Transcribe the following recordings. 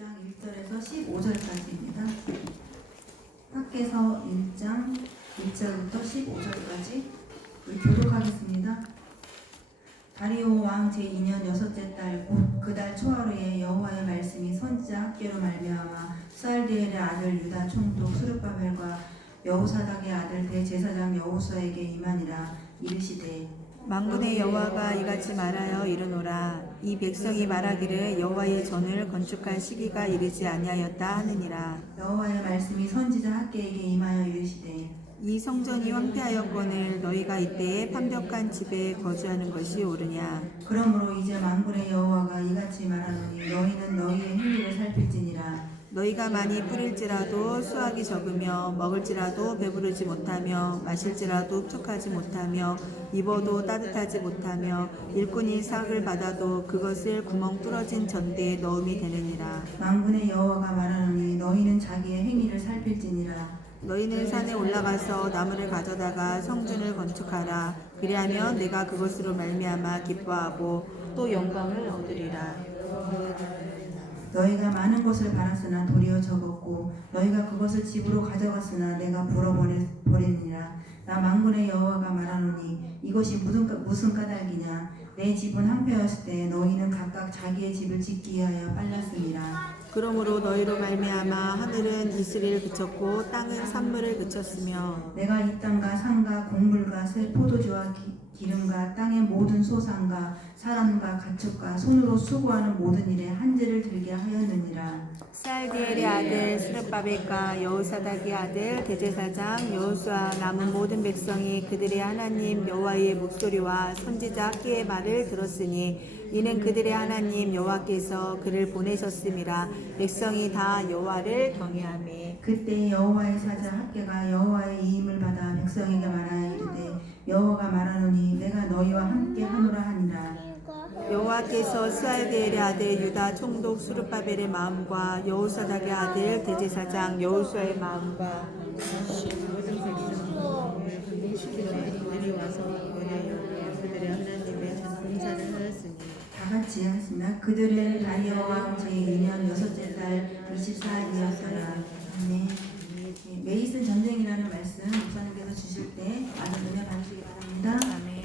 1장 1절에서 15절까지입니다. 학개서 1장 1절부터 15절까지 교독하겠습니다. 다리오 왕 제2년 여섯째 달 곧 그 달 초하루에 여호와의 말씀이 선지자 학개로 말미암아 스알디엘의 아들 유다 총독 스룹바벨과 여호사닥의 아들 대제사장 여호수아에게 임하니라. 이르시되 만군의 여호와가 이같이 말하여 이르노라. 이 백성이 말하기를 여호와의 전을 건축할 시기가 이르지 아니하였다 하느니라. 여호와의 말씀이 선지자 학개에게 임하여 이르시되 이 성전이 황폐하였거늘 너희가 이때에 판벽한 집에 거주하는 것이 옳으냐. 그러므로 이제 만군의 여호와가 이같이 말하노니 너희는 너희의 행위를 살필지니라. 너희가 많이 뿌릴지라도 수확이 적으며 먹을지라도 배부르지 못하며 마실지라도 흡족하지 못하며 입어도 따뜻하지 못하며 일꾼이 삭을 받아도 그것을 구멍 뚫어진 전대에 넣음이 되느니라. 만군의 여호와가 말하노니 너희는 자기의 행위를 살필지니라. 너희는 산에 올라가서 나무를 가져다가 성전을 건축하라. 그리하면 내가 그것으로 말미암아 기뻐하고 또 영광을 얻으리라. 너희가 많은 것을 바랐으나 도리어 적었고 너희가 그것을 집으로 가져갔으나 내가 불어버리니라. 나 만군의 여호와가 말하노니 이것이 무슨 까닭이냐. 내 집은 황폐하였을 때 너희는 각각 자기의 집을 짓기 위하여 빨랐음이라. 그러므로 너희로 말미암아 하늘은 이슬을 그쳤고 땅은 산물을 그쳤으며 내가 이 땅과 산과 곡물과 새 포도주와 기름과 땅의 모든 소산과 사람과 가축과 손으로 수고하는 모든 일에 한재를 들게 하였느니라. 스알디엘의 아들 스룹바벨과 여호사닥의 아들 대제사장 여호수아 남은 모든 백성이 그들의 하나님 여호와의 목소리와 선지자 학개의 말을 들었으니 이는 그들의 하나님 여호와께서 그를 보내셨음이라. 백성이 다 여호와를 경외하며 그때 여호와의 사자 학개가 여호와의 이임을 받아 백성에게 말하여 이르되 여호와가 말하노니 내가 너희와 함께 하노라 하니라. 여호와께서 스알디엘의 아들 유다 총독 스룹바벨의 마음과 여호사닥의 아들 대제사장 여호수아의 마음과 모든 백성을 분리시키려 그들이 와서 그들의 하나님의 봉사를 하였으니 다 같이 하겠습니다. 그들은 다리오 왕 제2년 여섯째 달 24일이었더라. 아멘. 메이슨 전쟁이라는 말씀 목사님께서 주실 때 많은 은혜 받으시기 바랍니다. 아멘.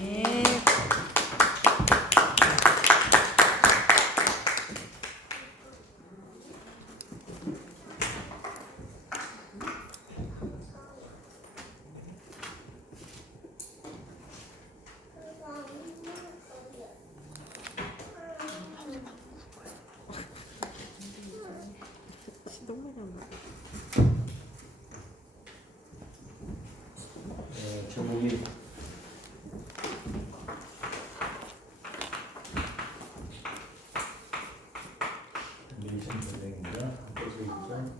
제목이 메이슨 전쟁입니다. 한국에서 있죠.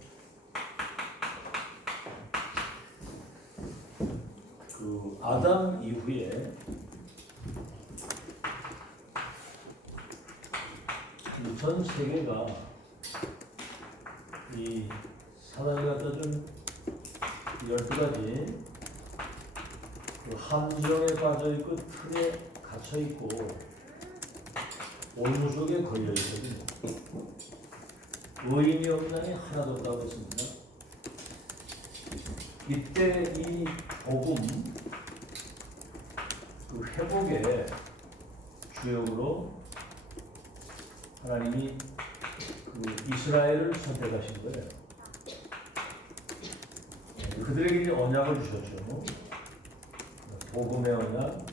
그 아담 이후에 전 세계가 이 사단이 갖다 준 12가지 그 함정에 빠져있고 틀에 갇혀있고 올무 속에 걸려있거든요. 의인이 없는 자니 하나도 없다고 했습니다. 이때 이 복음 그 회복의 주역으로 하나님이 그 이스라엘을 선택하신 거예요. 그들에게 이제 언약을 주셨죠. 복음의 언약,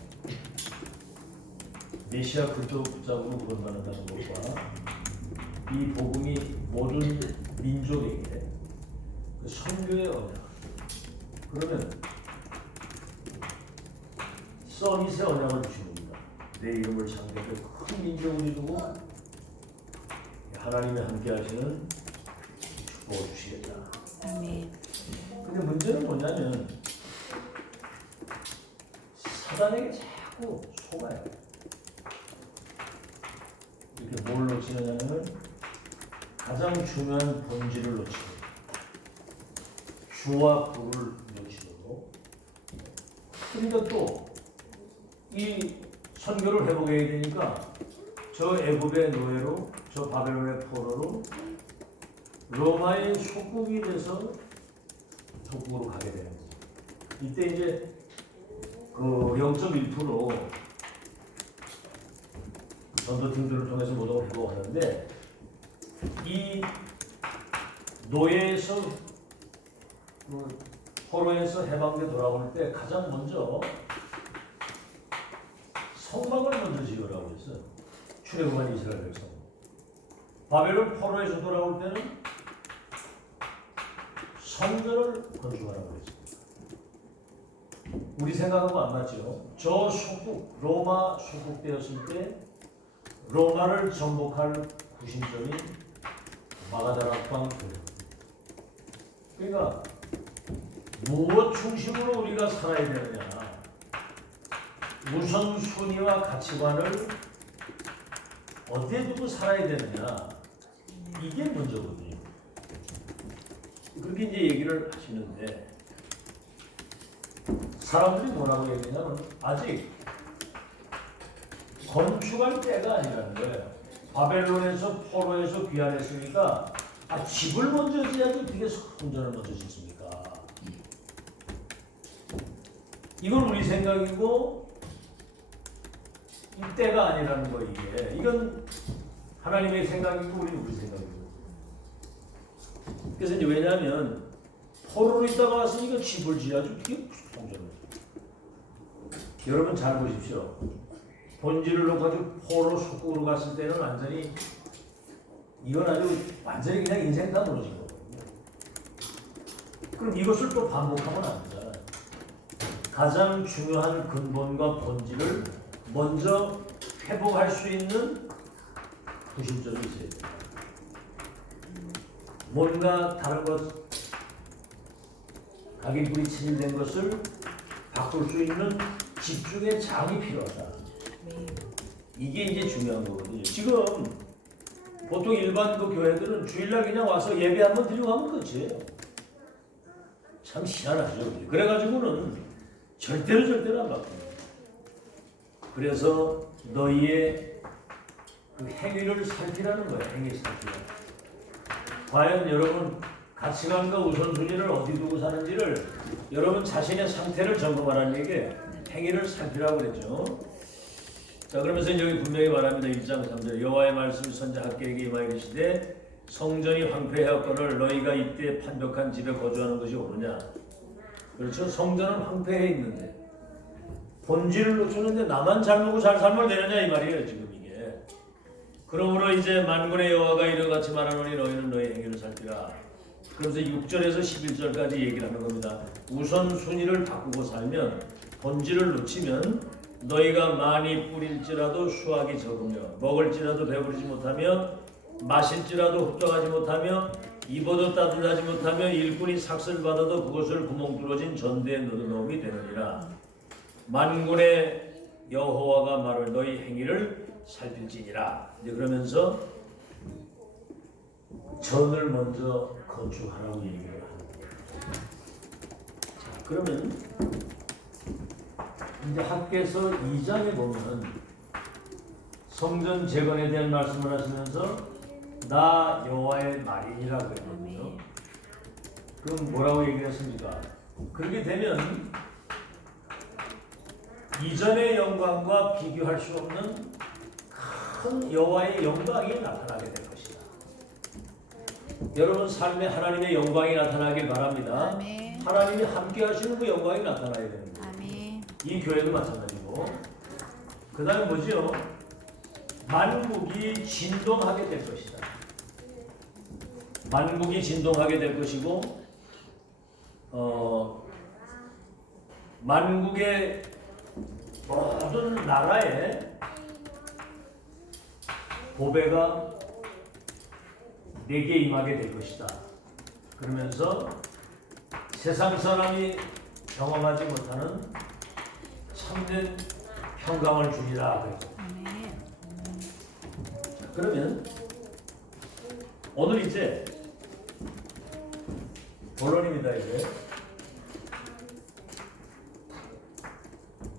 메시아 그리스도 붙잡고 구원받는다는 것과 이 복음이 모든 민족에게 그 선교의 언약. 그러면 서밋의 언약을 주신 겁니다. 내 이름을 창대하게 큰 민족을 두고 하나님이 함께하시는 축복을 주시겠다. 아멘. 근데 문제는 뭐냐면 사단에게 자꾸 속아요. 이렇게 뭘 놓치느냐면 가장 중요한 본질을 놓치고 주와 부를 놓치고 그러니까 또 이 선교를 회복해야 되니까 저 애굽의 노예로 저 바벨론의 포로로 로마의 속국이 돼서 속국으로 가게 되는 거죠. 이때 이제 그 0.1% 전도팀들을 통해서 노동을 해보았는데 이 노예에서 포로에서 해방돼 돌아올 때 가장 먼저 성막을 먼저 지으라고 했어요. 출애굽한 이스라엘 백성. 바벨론 포로에서 돌아올 때는 성전을 건축하라고 했습니다. 우리 생각하고 안 맞죠? 저 속국, 로마 속국 되었을 때 로마를 정복할 구심점이 마가다락방 교회. 그러니까 무엇 중심으로 우리가 살아야 되느냐? 우선순위와 가치관을 어디에 두고 살아야 되느냐? 이게 먼저거든요. 그렇게 이제 얘기를 하시는데 사람들이 뭐라고 얘기하냐면 아직 건축할 때가 아니라는 거예요. 바벨론에서 포로에서 귀환했으니까 집을 먼저 지어야지 어떻게 성전을 먼저 짓습니까? 이건 우리 생각이고 이때가 아니라는 거 이게. 이건 하나님의 생각이고 우리는 우리 생각이고. 그래서 이제 왜냐하면 포로로 있다가 왔으니까 집을 지어야지 어떻게 성전을. 여러분 잘 보십시오. 본질을 놓고 아주 포로 속국으로 갔을 때는 완전히 이건 아주 완전히 그냥 인생 다 무너진 거거든요. 그럼 이것을 또 반복하면 안 되잖아요. 가장 중요한 근본과 본질을 먼저 회복할 수 있는 구심점이 있어야 돼요. 뭔가 다른 것, 각인불이 체질된 것을 바꿀 수 있는 집중의 장이 필요하다. 이게 이제 중요한 거거든요. 지금 보통 일반 그 교회들은 주일날 그냥 와서 예배 한번 드리고 하면 끝이에요. 참 희한하죠. 그래가지고는 절대로 안 바뀝니다. 그래서 너희의 그 행위를 살피라는 거예요. 행위 살피라. 과연 여러분 가치관과 우선순위를 어디 두고 사는지를 여러분 자신의 상태를 점검하라는 얘기예요. 행위를 살피라고 그랬죠. 자, 그러면서 여기 분명히 말합니다. 1장 3절 여호와의 말씀이 선자 학개에게 임하여 이르시되 성전이 황폐하였거늘 너희가 이때 판벽한 집에 거주하는 것이 옳으냐. 그렇죠. 성전은 황폐해 있는데 본질을 놓쳤는데 나만 잘 먹고 잘 살면 되느냐 이 말이에요. 지금 이게. 그러므로 이제 만군의 여호와가 이르같이 말하노니 너희는 너희 행위를 살피라. 그래서 6절에서 11절까지 얘기를 하는 겁니다. 우선순위를 바꾸고 살면 본질을 놓치면 너희가 많이 뿌릴지라도 수확이 적으며 먹을지라도 배부르지 못하며 마실지라도 흡족하지 못하며 입어도 따뜻하지 못하며 일꾼이 삭슬 받아도 그것을 구멍 뚫어진 전대에 넣어놓음이 되느니라. 만군의 여호와가 말을 너희 행위를 살필지니라. 이제 그러면서 전을 먼저 건축하라고 얘기를 합니다. 자, 그러면 이제 학개서 2장에 보면 성전 재건에 대한 말씀을 하시면서 나 여호와의 말이니라고 했거든요. 그럼 뭐라고 얘기했습니까? 그렇게 되면 이전의 영광과 비교할 수 없는 큰 여호와의 영광이 나타나게 될 것이다. 여러분 삶에 하나님의 영광이 나타나길 바랍니다. 아멘. 하나님이 함께 하시는 그 영광이 나타나야 되는 거예요. 아멘. 이 교회도 마찬가지고. 그 다음에 뭐죠? 만국이 진동하게 될 것이다. 만국이 진동하게 될 것이고 만국의 모든 나라에 보배가 내게 임하게 될 것이다. 그러면서 세상 사람이 경험하지 못하는 참된 평강을 주리라. 자, 그러면 오늘 이제 본론입니다. 이제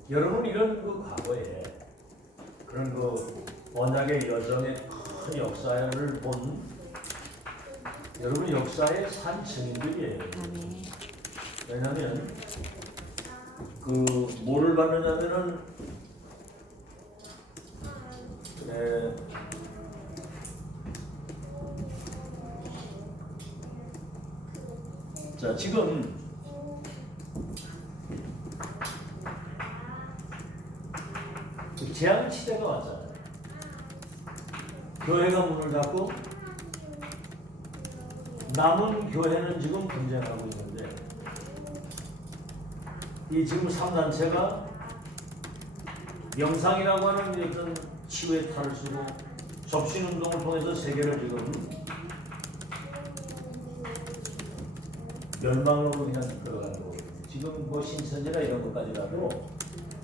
여러분 이런 그 과거에 그런 그 언약의 여정의 큰 역사를 본 여러분 역사의 산 증인들이에요. 아멘. 왜냐하면 뭐를 받느냐면은 자 지금 재앙 시대가 왔잖아요. 교회가 문을 닫고 남은 교회는 지금 분쟁하고 있는데 이 지금 3단체가 명상이라고 하는 어떤 치유의 탈을 쓰고 접신운동을 통해서 세계를 지금 멸망으로 그냥 들어가는 거거든요. 지금 뭐 신천지나 이런 것까지라도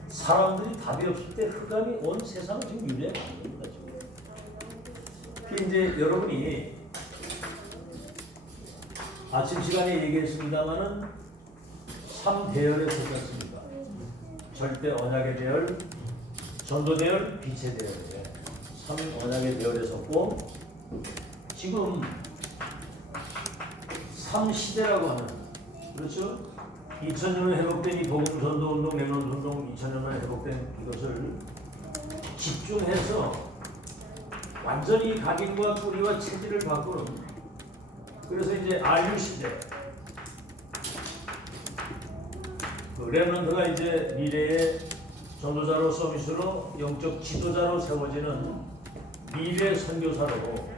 사람들이 답이 없을 때 흑암이 온 세상을 지금 유리하게 만듭니다. 지금. 이제 여러분이 아침 시간에 얘기했습니다마는 3대열에 속했습니다. 절대 언약의 대열, 전도 대열, 빛의 대열에 3언약의 대열에 속고 지금 3시대라고 하는 그렇죠? 2000년에 회복된 이 복음 전도 운동, 렘넌트 운동 2000년에 회복된 이것을 집중해서 완전히 각인과 뿌리와 체질을 바꾸는 그래서 이제 RU 시대 렘넌트가 이제 미래의 전도자로 서밋으로 영적 지도자로 세워지는 미래 선교사로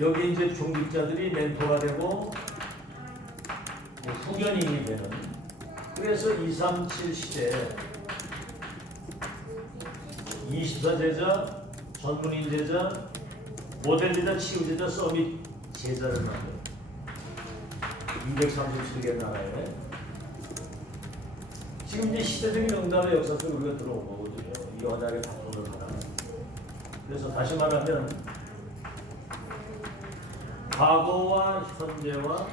여기 이제 중직자들이 멘토가 되고 후견인이 되는 그래서 237 시대에 24제자, 전문인 제자, 모델 제자, 치유 제자, 서밋 제자를 만든 237개 나라에 지금 이제 시대적인 응답의 역사 속에 우리가 들어온 거거든요. 이 언약의 바꾸는 하나. 그래서 다시 말하면 과거와 현재와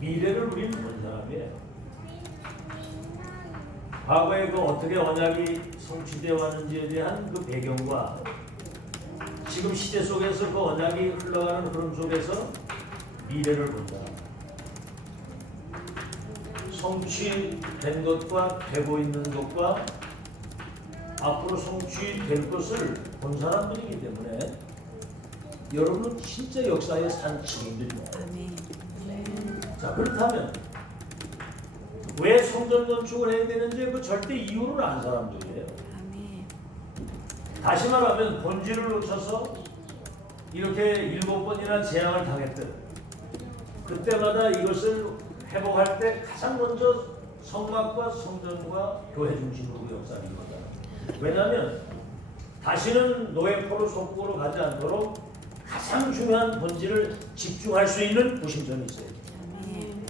미래를 우리는 본 사람이에요. 과거에 어떻게 언약이 성취되어 왔는지에 대한 그 배경과 지금 시대 속에서 그 언약이 흘러가는 흐름 속에서 미래를 본 사람. 성취된 것과 되고 있는 것과 앞으로 성취될 것을 본 사람들이기 때문에 여러분은 진짜 역사의 산 증인들입니다. 아멘. 자 그렇다면 왜 성전 건축을 해야 되는지 그 절대 이유를 안 사람들이에요. 아멘. 다시 말하면 본질을 놓쳐서 이렇게 7번이나 재앙을 당했듯 그때마다 이것을 회복할 때 가장 먼저 성막과 성전과 교회 중심으로 역사를 이루어가요. 왜냐하면 다시는 노예포로 속국으로 가지 않도록 가장 중요한 본질을 집중할 수 있는 구심점이 있어요. 아멘.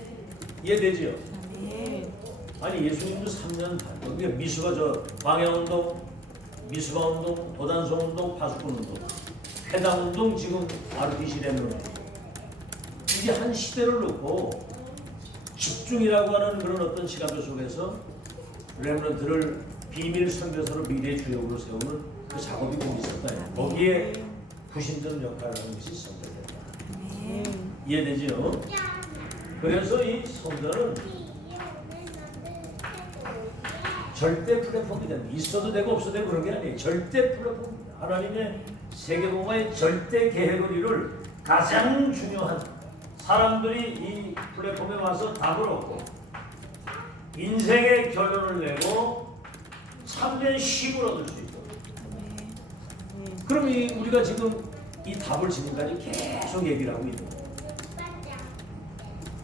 이해되지요? 아멘. 아니 예수님도 3년 반 그게 미수가 방해운동, 미수가운동, 도단성운동, 파수꾼운동, 회당운동 지금 RPC라는 이게 한 시대를 놓고 집중이라고 하는 그런 어떤 시간표 속에서 렘넌트를 비밀 선교사로 미래의 주역으로 세우는 그 작업이 꼭 있었다. 거기에 부심전 역할을 하는 것이 성전이다. 아멘. 이해되지요? 그래서 이 성전은 절대 플랫폼이 됩니다. 있어도 되고 없어도 되고 그런 게 아니에요. 절대 플랫폼입니다. 하나님의 세계복음의 절대 계획을 이룰 가장 중요한 사람들이 이 플랫폼에 와서 답을 얻고 인생의 결론을 내고 참된 쉼을 얻을 수 있도록. 그럼 우리가 지금 이 답을 지금까지 계속 얘기를 하고 있는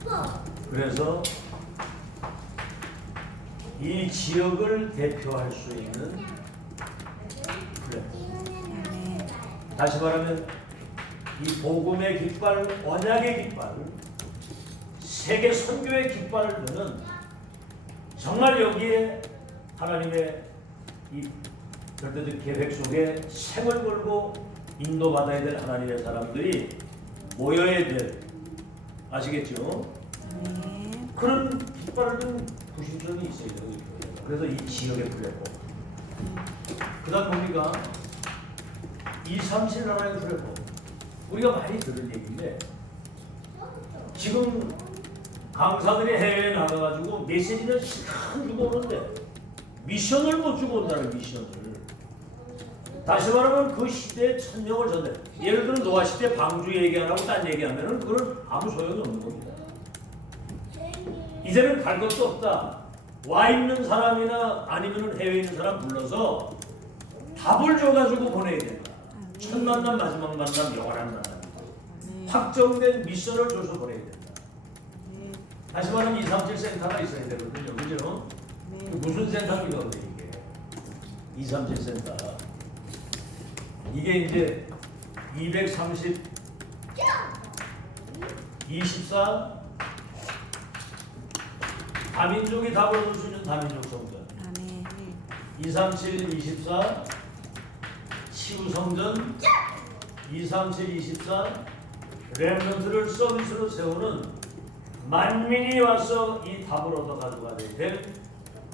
거예요. 그래서 이 지역을 대표할 수 있는 플랫폼. 다시 말하면 이 복음의 깃발, 언약의 깃발, 세계 선교의 깃발을 드는 정말 여기에 하나님의 이 절대적 계획 속에 생을 걸고 인도받아야 될 하나님의 사람들이 모여야 될 아시겠죠? 그런 깃발을 든 구심점이 있어야 돼요. 그래서 이 지역의 플랫폼. 그 다음 뭡니까? 237 나라의 플랫폼. 우리가 많이 들은 얘기인데 지금 강사들이 해외에 나가가지고 메시지는 시간 주고 오는데 미션을 못 주고 온다는 미션을. 다시 말하면 그 시대의 천명을 전해. 예를 들어 노아 시대 방주 얘기 안 하고 딴 얘기하면은 그건 아무 소용이 없는 겁니다. 이제는 갈 것도 없다. 와 있는 사람이나 아니면은 해외에 있는 사람 불러서 답을 줘가지고 보내야 된다. 첫 만남 마지막 만남 영원한 만남. 확정된 미션을 줘서 보내야 된다. 다시 말하면 237 센터가 있어야 되거든요. 그죠? 무슨 센터입니까 근데 이게? 237 센터. 이게 이제 230 24 다민족이 답을 줄 수 있는 다민족 성전. 237 24 치유 성전 237 24 렘넌트를 서비스로 세우는 만민이 와서 이 답을 얻어 가져가야 될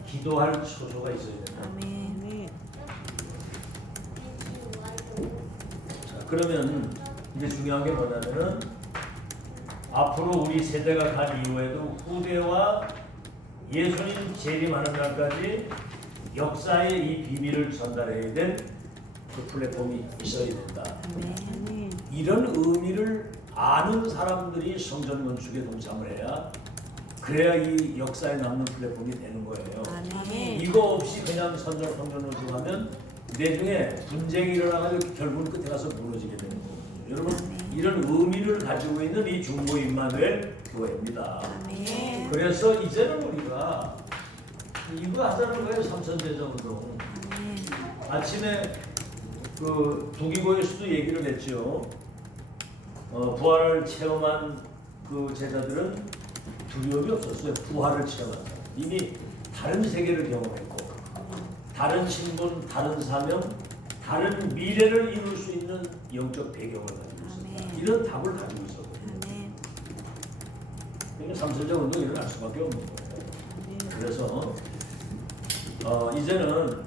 기도할 초소가 있어야 된다. 자, 그러면 이제 중요한 게 뭐냐면은 앞으로 우리 세대가 간 이후에도 후대와 예수님 재림하는 날까지 역사의 이 비밀을 전달해야 될 그 플랫폼이 있어야 된다. 이런 의미를 아는 사람들이 성전 건축에 동참을 해야 그래야 이 역사에 남는 플랫폼이 되는 거예요. 이거 없이 그냥 성전 건축하면 내중에 분쟁이 일어나가지고 결국은 끝에 가서 무너지게 되는 거거든요. 여러분 이런 의미를 가지고 있는 이 중보 임마누엘 교회입니다. 그래서 이제는 우리가 이거 하자는 거예요. 삼선제자 운동. 아침에 그 두기고에서도 얘기를 했죠. 부활을 체험한 그 제자들은 두려움이 없었어요. 부활을 체험한 사람. 이미 다른 세계를 경험했고 다른 신분, 다른 사명, 다른 미래를 이룰 수 있는 영적 배경을 가지고 있었다. 이런 답을 가지고 있었거든요. 그러니까 삼선제자 운동이 일어날 수밖에 없는 거예요. 그래서 이제는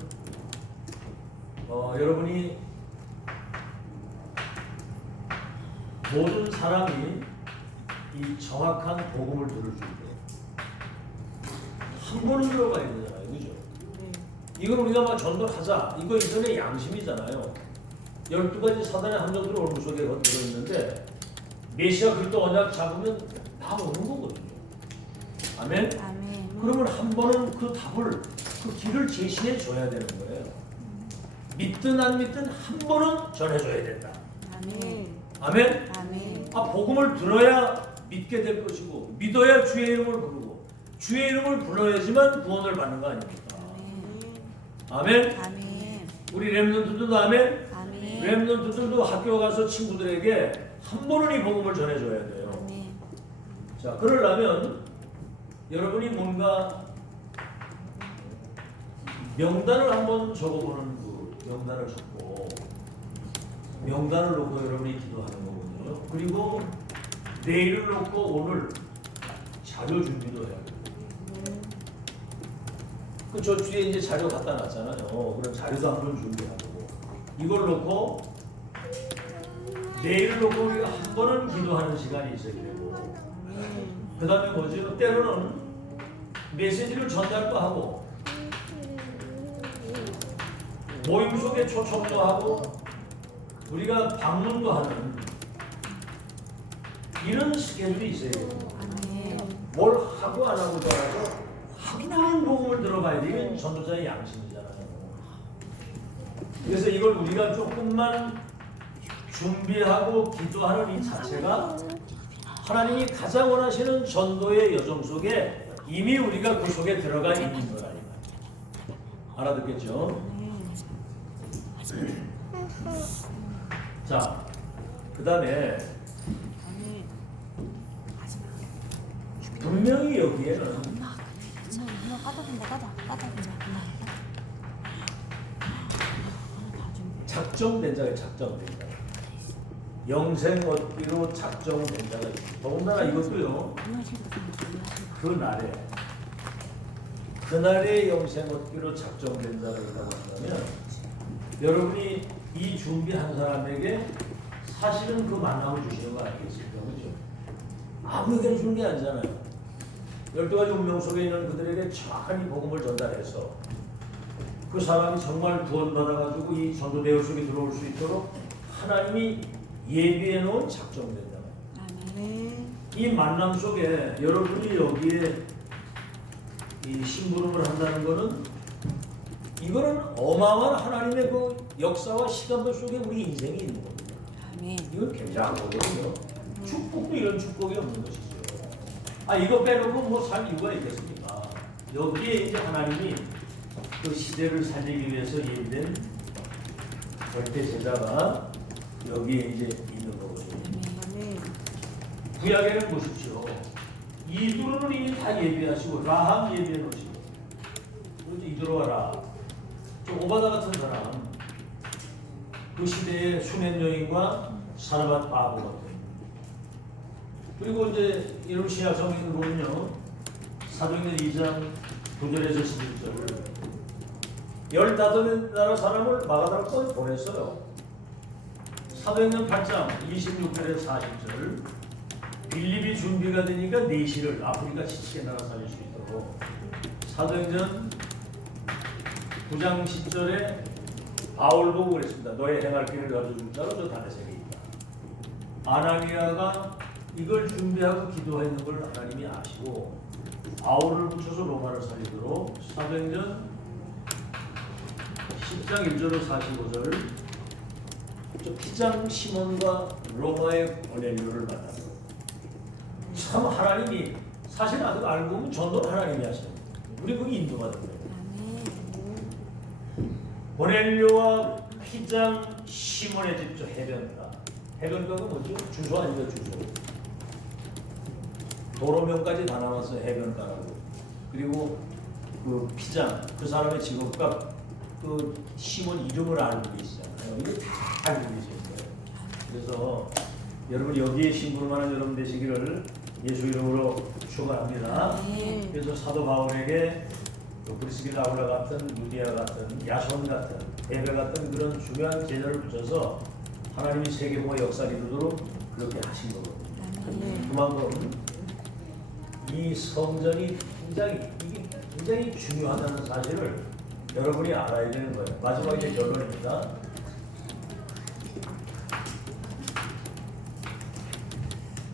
여러분이 모든 사람이 이 정확한 복음을 들을 수 있게 한 번은 들어가야 되잖아요, 그죠? 이걸 우리가 막 전도하자 이거 이전에 양심이잖아요. 12가지 사단의 함정들이 얼굴 속에 들어있는데 메시아 그리스도 언약 잡으면 다 오는 거거든요. 아멘? 그러면 한 번은 그 답을 그 길을 제시해 줘야 되는 거예요. 믿든 안 믿든 한 번은 전해줘야 된다. 아멘? 복음을 들어야 믿게 될 것이고 믿어야 주의 이름을 부르고 주의 이름을 불러야지만 구원을 받는 거 아닙니까? 아멘? 우리 렘넌트들도 아멘? 렘넌트들도 학교 가서 친구들에게 한 번은 이 복음을 전해줘야 돼요. 자, 그러려면 여러분이 뭔가 명단을 한번 적어보는 그 명단을 적고 명단을 놓고 여러분이 기도하는 거거든요. 그리고 내일을 놓고 오늘 자료 준비도 해야 돼요. 저 뒤에 이제 자료 갖다 놨잖아요. 그럼 자료도 한번 준비하고 이걸 놓고 내일을 놓고 우리가 한 번은 기도하는 시간이 있어야 되고 그 다음에 뭐죠? 때로는 메시지를 전달도 하고 모임 속에 초청도 하고 우리가 방문도 하는 이런 스케줄이 있어야 돼요. 뭘 하고 안 하고 더라도 한 번은 복음을 들어봐야 돼. 이건 전도자의 양심이잖아요. 그래서 이걸 우리가 조금만 준비하고 기도하는 이 자체가 하나님이 가장 원하시는 전도의 여정 속에 이미 우리가 그 속에 들어가 있는 것 아닌가. 알아듣겠죠? 자, 그 다음에 분명히 여기에는 작정된 자가 작정된 자 영생 얻기로 작정된 자가 있습니다. 더군다나 이것도요 그날에 영생 얻기로 작정된 자가 있다고 한다면 여러분이 이 준비한 사람에게 사실은 그 만남을 주시는 거 아니겠습니까? 그죠? 아무에게나 주는 게 아니잖아요. 12가지 운명 속에 있는 그들에게 정확한 이 복음을 전달해서 그 사람이 정말 구원받아가지고 이 전도대회 속에 들어올 수 있도록 하나님이 예비해 놓은 작정된다. 아멘. 이 만남 속에 여러분이 여기에 이 심부름을 한다는 것은 이거는 어마어마한 하나님의 그 역사와 시간들 속에 우리 인생이 있는 겁니다. 아멘. 이건 굉장한 거거든요. 축복도 이런 축복이 없는 것이죠. 아 이거 빼놓고 뭐 살 이유가 있겠습니까? 여기에 이제 하나님이 그 시대를 살리기 위해서 예비된 절대 제자가 여기에 이제 있는 거거든요. 아멘. 구약에는 보십시오. 이두로는 이미 다 예비하시고 라함 예비해 놓으시고 그렇죠. 이두로와 라함 좀 오바다 같은 사람 그 시대의 수면 여인과 사르밧 바보 같은 그리고 이제 이런 신약 성경을 보면요 사도행전 2장 9절에서 11절 15나라 사람을 마가다락방에 보냈어요. 사도행전 8장 26절에서 40절 빌립이 준비가 되니까 내시를 아프리카 지치게 나라 살릴 수 있도록 사도행전 9장 10절에 바울 보고 그랬습니다. 너의 행할 길을 가르쳐줄 자로 저 다메섹에 있다. 아나니아가 이걸 준비하고 기도했는 걸 하나님이 아시고 바울을 붙여서 로마를 살리도록 사도행전 10장 1절로 45절 저 피장 시몬과 로마의 고넬료를 만나서 참 하나님이 사실 아직 알고 보면 전도는 하나님이 하시는 거예요. 우리 거기 인도받은 거예요. 고넬료와 피장 시몬의 집 저 해변가. 해변가가 뭐죠? 주소 아니죠 주소. 도로명까지 다 나왔어요 해변가라고. 그리고 그 피장 그 사람의 직업과 그 시몬 이름을 알고 계시잖아요. 이게 다 알고 계시는 거예요. 그래서 여러분 여기에 심부름하는 여러분 되시기를 예수 이름으로 축원합니다. 그래서 사도 바울에게 브리스길라 아울라 같은 루디아 같은 야손 같은 에베 같은 그런 중요한 제자를 붙여서 하나님이 세계보의 역사를 이루도록 그렇게 하신 거거든요. 그만큼 이 성전이 굉장히 중요하다는 사실을 여러분이 알아야 되는 거예요. 마지막 이제 결론입니다.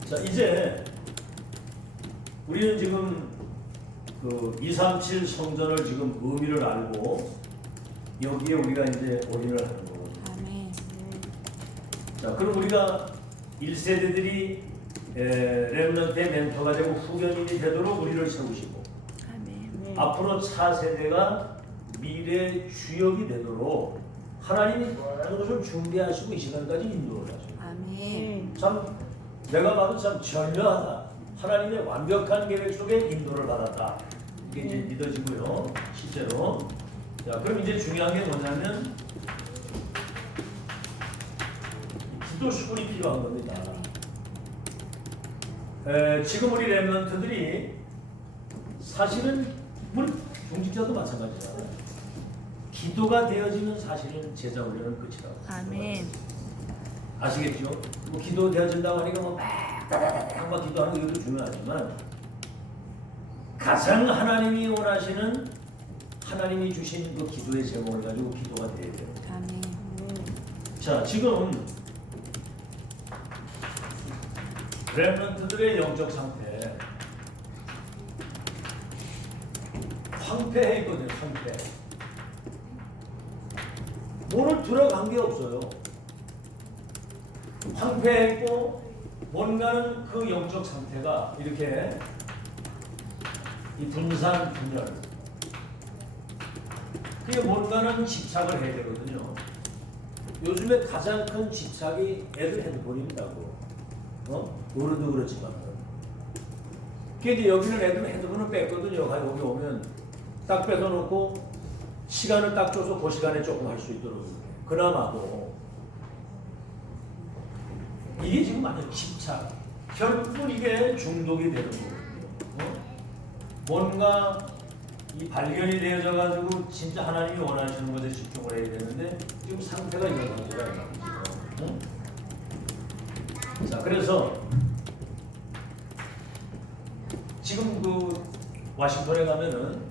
자 이제 우리는 지금 그 237 성전을 지금 의미를 알고 여기에 우리가 이제 올인을 하는 거거든요. 아멘. 자 그럼 우리가 1세대들이 렘넌트의 멘토가 되고 후견인이 되도록 우리를 세우시고 아멘. 앞으로 차세대가 미래의 주역이 되도록 하나님이 모든 것을 준비하시고 이 시간까지 인도를 하시고 아멘. 참 내가 봐도 참 절묘하다. 하나님의 완벽한 계획 속에 인도를 받았다. 이게 이제 믿어지고요. 실제로. 자, 그럼 이제 중요한 게 뭐냐면 기도 수분이 필요한 겁니다. 지금 우리 렘넌트들이 사실은 우리 중직자도 마찬가지잖아요. 기도가 되어지면 사실은 제자 훈련은 끝이라고. 아멘. 아시겠죠? 뭐 기도 되어진다고 하니까 뭐 막 기도하는 게 이것도 중요하지만 가장 하나님이 원하시는 하나님이 주신 그 기도의 제목을 가지고 기도가 돼야 돼요. 아멘. 자, 지금 렘넌트들의 영적 상태 황폐해 있거든요. 황폐. 뭐를 들어간 게 없어요. 황폐했고 뭔가는 그 영적 상태가 이렇게 이 분산 분열 그게 뭔가는 집착을 해야 되거든요. 요즘에 가장 큰 집착이 애들 핸드폰입니다. 어른도 그렇지만 그게 이제 여기는 애들은 핸드폰을 뺐거든요. 여기 오면 딱 뺏어놓고 시간을 딱 줘서 그 시간에 조금 할 수 있도록 그나마도 이게 지금 완전 집착. 결국은 이게 중독이 되는 거거든요. 뭔가 이 발견이 되어져 가지고 진짜 하나님이 원하시는 것에 집중을 해야 되는데 지금 상태가 이런 상태가 있는 거죠. 자, 그래서 지금 그 워싱턴에 가면은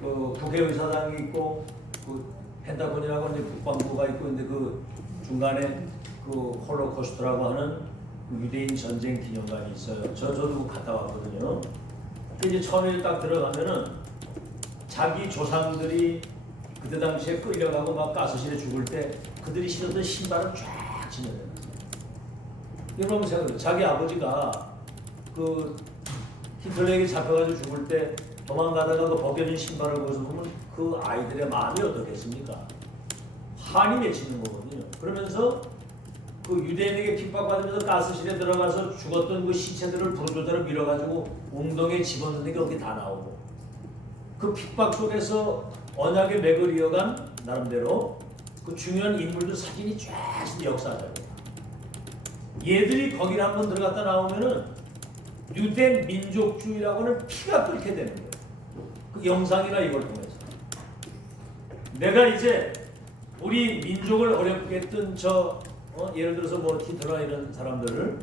그 국회의사당이 있고 그 펜타곤이라고 이제 국방부가 있고 근데 그 중간에 그 홀로코스트라고 하는 그 유대인 전쟁 기념관이 있어요. 저도 갔다 왔거든요. 이제 처음에 딱 들어가면은 자기 조상들이 그때 당시에 끌려가고 막 가스실에 죽을 때 그들이 신었던 신발을 쫙 지내요. 여러분 생각해요. 자기 아버지가 그 히틀러에게 잡혀가지고 죽을 때 도망가다가 그 벗겨진 신발을 보고서 보면 그 아이들의 마음이 어떻겠습니까? 한이 맺히는 거거든요. 그러면서 그 유대인에게 핍박받으면서 가스실에 들어가서 죽었던 그 시체들을 부르조대로 밀어가지고 웅덩이에 집어넣는 게 거기 다 나오고 그 핍박 속에서 언약의 맥을 이어간 나름대로 그 중요한 인물들 사진이 쫙 역사적이에요. 얘들이 거기를 한번 들어갔다 나오면은 유대 민족주의라고는 피가 끓게 되는 거예요. 그 영상이나 이걸 통해서 내가 이제 우리 민족을 어렵게 했던 예를 들어서 뭐 히틀러 이런 사람들을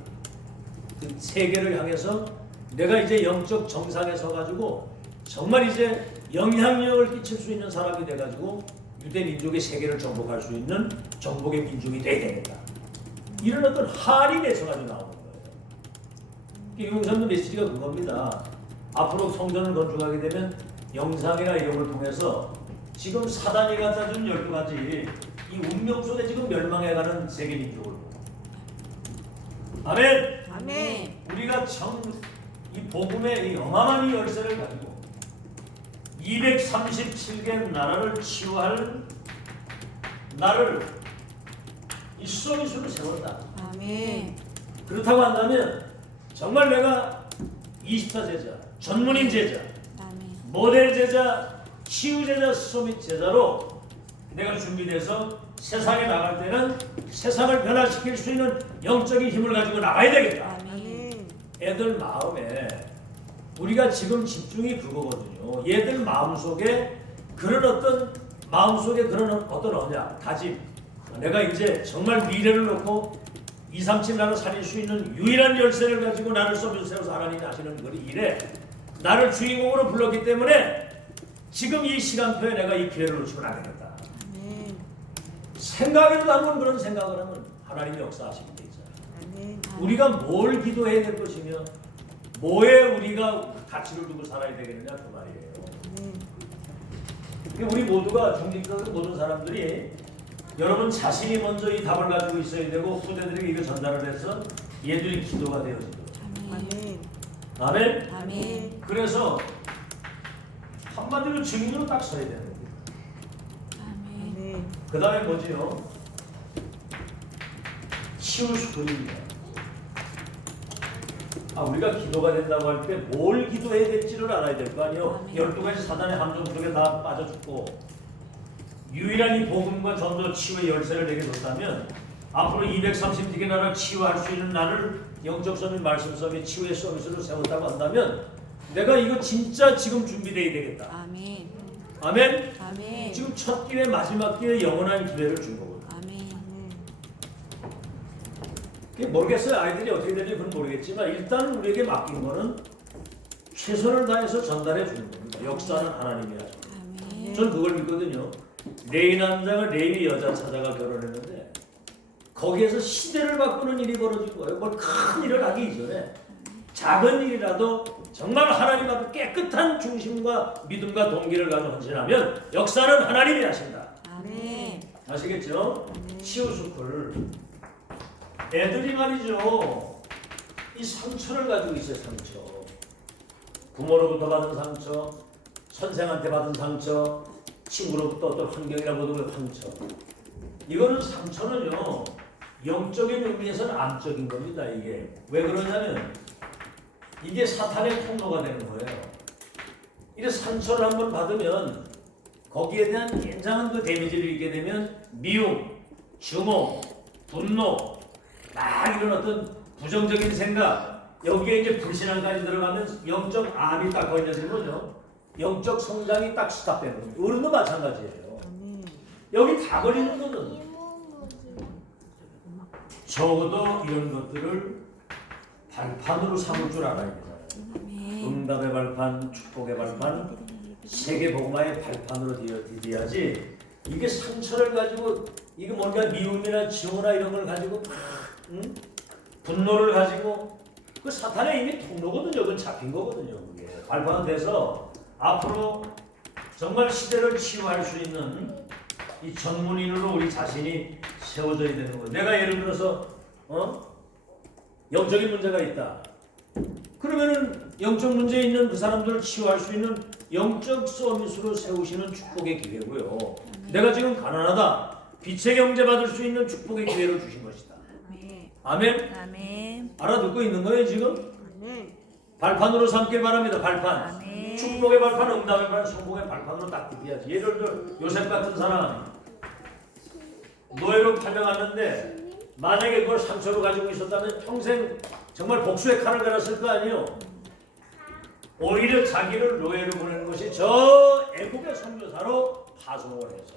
그 세계를 향해서 내가 이제 영적 정상에 서가지고 정말 이제 영향력을 끼칠 수 있는 사람이 돼가지고 유대 민족의 세계를 정복할 수 있는 정복의 민족이 돼야 되겠다. 이런 어떤 한이 내서가지고 나오는 거예요. 용산도 메시지가 그겁니다. 앞으로 성전을 건축하게 되면 영상이나 이런 걸 통해서 지금 사단이 갖다 준 12가지 이 운명 속에 지금 멸망해가는 세계 민족을 아멘. 아멘. 우리가 이 복음의 이 어마어마한 이 열쇠를 가지고 237개 나라를 치유할 나를 이 서비스로 세웠다. 아멘. 그렇다고 한다면 정말 내가 24 제자, 전문인 제자, 모델 제자, 치유 제자, 수소밋 제자로 내가 준비돼서 세상에 나갈 때는 세상을 변화시킬 수 있는 영적인 힘을 가지고 나가야 되겠다. 아멘. 애들 마음에 우리가 지금 집중이 그거거든요. 얘들 마음속에 그런 어떤 언약, 다짐. 내가 이제 정말 미래를 놓고 237 나라 살릴 수 있는 유일한 열쇠를 가지고 나를 서비스 세워서 하나님이 하시는 그 일에 나를 주인공으로 불렀기 때문에 지금 이 시간표에 내가 이 기회를 놓치면 안 되겠다. 아멘. 생각이라도 한번 그런 생각을 하면 하나님이 역사하시게 되죠. 아멘. 우리가 뭘 기도해야 될 것이며 뭐에 우리가 가치를 두고 살아야 되겠느냐 그 말이에요. 그러니까 우리 모두가 중직자들 모든 사람들이 여러분 자신이 먼저 이 답을 가지고 있어야 되고 후대들에게 이거 전달을 해서 얘들이 기도가 되어지고. 아멘. 아멘. 아멘. 그래서 한마디로 증인으로 딱 서야 되는 거예요. 아멘. 그 다음에 뭐지요? 치유 수술입니다. 우리가 기도가 된다고 할 때 뭘 기도해야 될지를 알아야 될 거 아니에요. 12가지 사단의 함정 속에 다 빠져 죽고 유일한 이 복음과 전도 치유의 열쇠를 내게 줬다면 앞으로 230개 나라를 치유할 수 있는 나를 영적 서밋, 말씀 서밋, 치유의 서밋으로 세웠다고 한다면 내가 이거 진짜 지금 준비돼야 되겠다. 아멘. 아멘. 아멘. 지금 첫 기회, 마지막 기회, 영원한 기회를 준 거거든요. 아멘. 그게 모르겠어요. 아이들이 어떻게 되는지 그건 모르겠지만 일단 우리에게 맡긴 거는 최선을 다해서 전달해 주는 겁니다. 역사는 하나님이 하죠. 아멘. 저는 그걸 믿거든요. 레이 남자가 레이 여자 찾아가 결혼했는데 거기에서 시대를 바꾸는 일이 벌어진 거예요. 뭘 큰 일을 하기 이전에 작은 일이라도 정말 하나님 앞에 깨끗한 중심과 믿음과 동기를 가지고 헌신하면 역사는 하나님이 하신다. 아멘. 아시겠죠? 치유스쿨 애들이 말이죠. 이 상처를 가지고 있어요. 상처. 부모로부터 받은 상처, 선생한테 받은 상처, 친구로부터 어떤 환경이나 모든 상처. 이거는 상처는요. 영적인 의미에서는 암적인 겁니다. 이게 왜 그러냐면 이게 사탄의 통로가 되는 거예요. 이래 상처를 한번 받으면 거기에 대한 굉장한 그 데미지를 입게 되면 미움, 증오, 분노, 막 이런 어떤 부정적인 생각 여기에 이제 불신앙까지 들어가면 영적 암이 딱 걸려지는 거죠. 영적 성장이 딱 스탑되는 거예요. 어른도 마찬가지예요. 여기 다 걸리는 거는 적어도 이런 것들을 발판으로 삼을 줄 알아야 되잖아요. 응답의 발판, 축복의 발판, 세계복음화의 발판으로 디뎌야지. 이게 상처를 가지고 이게 뭔가 미움이나 증오나 이런 걸 가지고 분노를 가지고 그 사탄의 이미 통로거든요. 그건 잡힌 거거든요. 그게 발판은 돼서 앞으로 정말 시대를 치유할 수 있는 이 전문인으로 우리 자신이 세워져야 되는 거예요. 내가 예를 들어서 영적인 문제가 있다. 그러면은 영적 문제 있는 그 사람들을 치유할 수 있는 영적 서비스로 세우시는 축복의 기회고요. 내가 지금 가난하다. 빛의 경제 받을 수 있는 축복의 기회를 주신 것이다. 아멘. 아멘. 알아듣고 있는 거예요 지금? 네. 발판으로 삼길 바랍니다. 발판. 아멘. 축복의 발판, 응답의 발판, 성공의 발판으로 딱 디뎌야지. 예를 들어 요셉 같은 사람 노예로 팔려갔는데 만약에 그걸 상처로 가지고 있었다면 평생 정말 복수의 칼을 갈았을 거 아니에요. 오히려 자기를 노예로 보내는 것이 저 애국의 선교사로 파송을 해서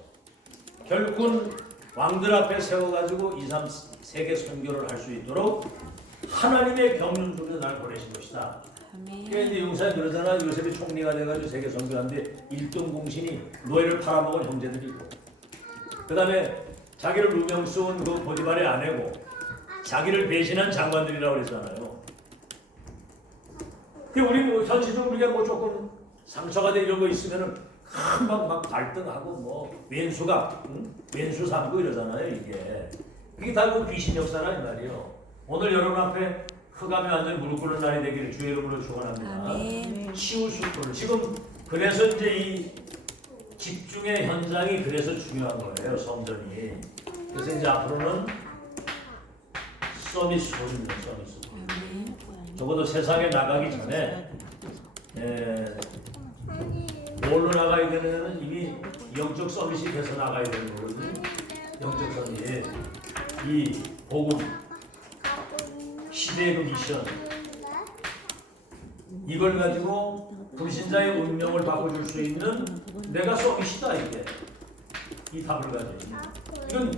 결국은 왕들 앞에 세워가지고 2, 3 세계 선교를 할 수 있도록 하나님의 경륜 속에 날 보내신 것이다. 그러니까 이제 용사에 그러잖아. 요셉이 총리가 돼가지고 세계 선교하는데 1등 공신이 노예를 팔아먹은 형제들이고, 그 다음에 자기를 누명 쏜 그 보디발의 아내고, 자기를 배신한 장관들이라고 그랬잖아요. 우리 뭐 현실적으로 우리가 뭐 조금 상처가 돼 이런 거 있으면은 막 갈등하고 뭐 왼수가 왼수 삼고 이러잖아요. 이게 다 그 귀신 역사라 이 말이에요. 오늘 여러분 앞에 흑암이 완전히 무릎 꿇는 날이 되기를 주의 이름으로 축원합니다. 치유 수풀 지금 그래서 이제 이 집중의 현장이 그래서 중요한 거예요. 성전이. 그래서 이제 앞으로는 서비스입니다. 서비스. 적어도 세상에 나가기 전에 뭘로 나가야 되는 이미 영적 서밋이 돼서 나가야 되는 거거든요. 영적 서밋. 이 복음, 시대의 그 미션, 이걸 가지고 불신자의 운명을 바꿔줄 수 있는 내가 서밋이다. 이게 이 답을 가지고 이건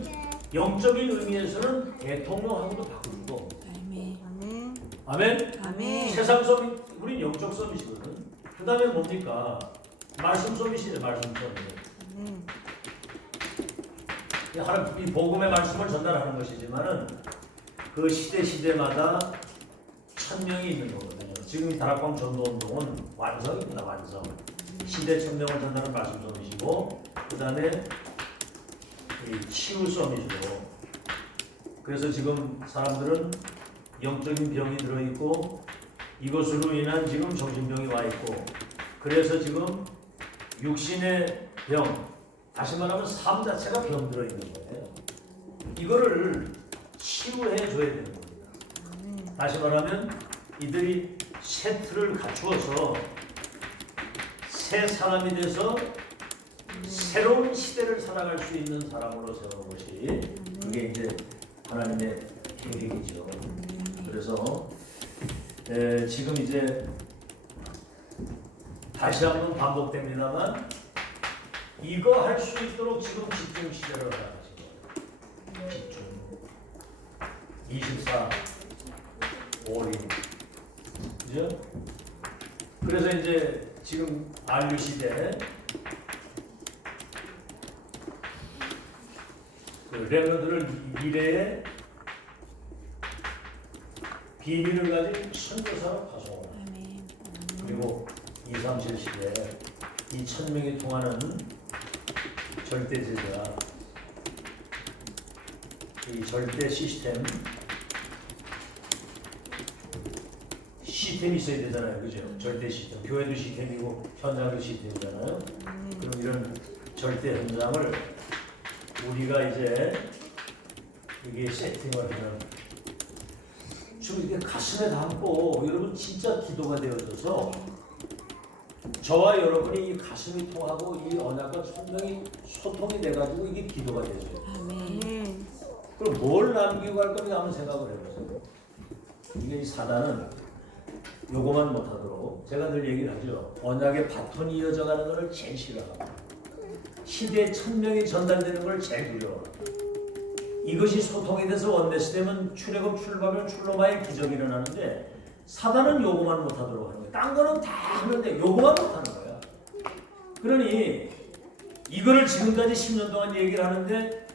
영적인 의미에서는 대통령하고도 바꾸고. 아멘. 아멘. 세상 서밋, 우린 영적 서밋이거든. 그 다음에 뭡니까? 말씀 서밋이네. 말씀 서밋. 이 복음의 말씀을 전달하는 것이지만은 그 시대마다 천명이 있는 거거든요. 지금 이 다락방 전도운동은 완성입니다. 완성. 시대 천명을 전달하는 말씀 서밋이고, 그 다음에 치유 서밋이고. 그래서 지금 사람들은 영적인 병이 들어있고 이것으로 인한 지금 정신병이 와 있고, 그래서 지금 육신의 병, 다시 말하면 삶 자체가 병 들어 있는 거예요. 이거를 치유해 줘야 되는 겁니다. 다시 말하면 이들이 새 틀을 갖추어서 새 사람이 돼서 새로운 시대를 살아갈 수 있는 사람으로 세우는 것이 그게 이제 하나님의 계획이죠. 그래서 지금 이제 다시 한번 반복됩니다만 이거 할 수 있도록 지금 집중 시대로 가야지. 집중. 24, 5일. 그죠? 그래서 이제 지금 안류 시대 그 렘너들을 미래의 비밀을 가진 선교사로 파송을. 그리고 2, 3, 7 시대 이 1000명이 통하는 절대 제자, 이 절대 시스템이 있어야 되잖아요. 그죠? 절대 시스템. 교회도 시스템이고 현장도 시스템이잖아요. 그럼 이런 절대 현장을 우리가 이제 이게 세팅을 하는, 지금 이게 가슴에 담고 여러분 진짜 기도가 되어져서 저와 여러분이 이 가슴이 통하고 이 언약과 성령이 소통이 돼가지고 이게 기도가 되어져요. 아멘. 그럼 뭘 남기고 갈 겁니까? 한번 생각을 해보세요. 이게 이 사단은 요거만 못하도록, 제가 늘 얘기를 하죠. 언약의 바톤이 이어져가는 것을 제일 싫어하고 시대의 천명이 전달되는 걸 제일 두려워하고 이것이 소통이 돼서 원내시 되면 출애굽, 출발별, 출로마의 기적이 일어나는데 사단은 요구만 못하도록 하는 거야. 딴 거는 다 하는데 요구만 못하는 거야. 그러니 이거를 지금까지 10년 동안 얘기를 하는데